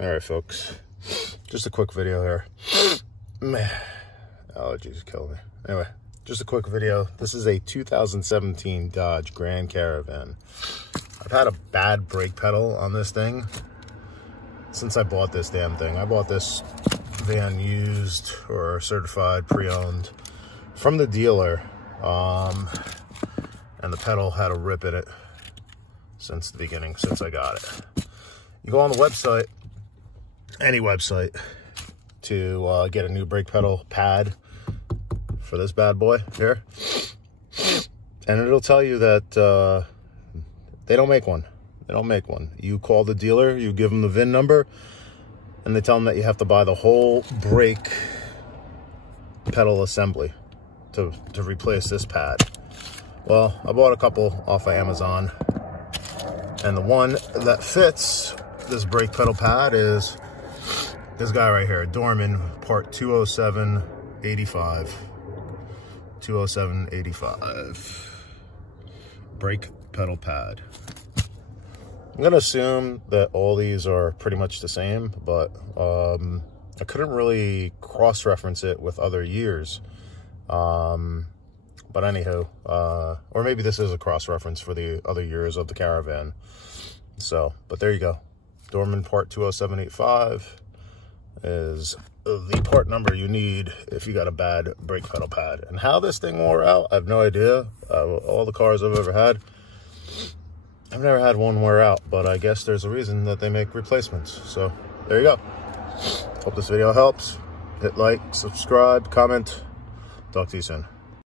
All right, folks, just a quick video here. Man, allergies kill me. Anyway, just a quick video. This is a 2017 Dodge Grand Caravan. I've had a bad brake pedal on this thing since I bought this damn thing. I bought this van used or certified, pre-owned from the dealer, and the pedal had a rip in it since the beginning, since I got it. You go on the website, any website, to get a new brake pedal pad for this bad boy here, and it'll tell you that they don't make one. They don't make one. You call the dealer, you give them the VIN number, and they tell them that you have to buy the whole brake pedal assembly to replace this pad. Well, I bought a couple off of Amazon, and the one that fits this brake pedal pad is this guy right here, Dorman, part 20785. 20785. Brake pedal pad. I'm gonna assume that all these are pretty much the same, but I couldn't really cross-reference it with other years. But anywho, or maybe this is a cross-reference for the other years of the Caravan. So, but there you go. Dorman part 20785 is the part number you need if you got a bad brake pedal pad. And how this thing wore out, I have no idea. All the cars I've ever had, I've never had one wear out, but I guess there's a reason that they make replacements. So there you go. Hope this video helps. Hit like, subscribe, comment. Talk to you soon.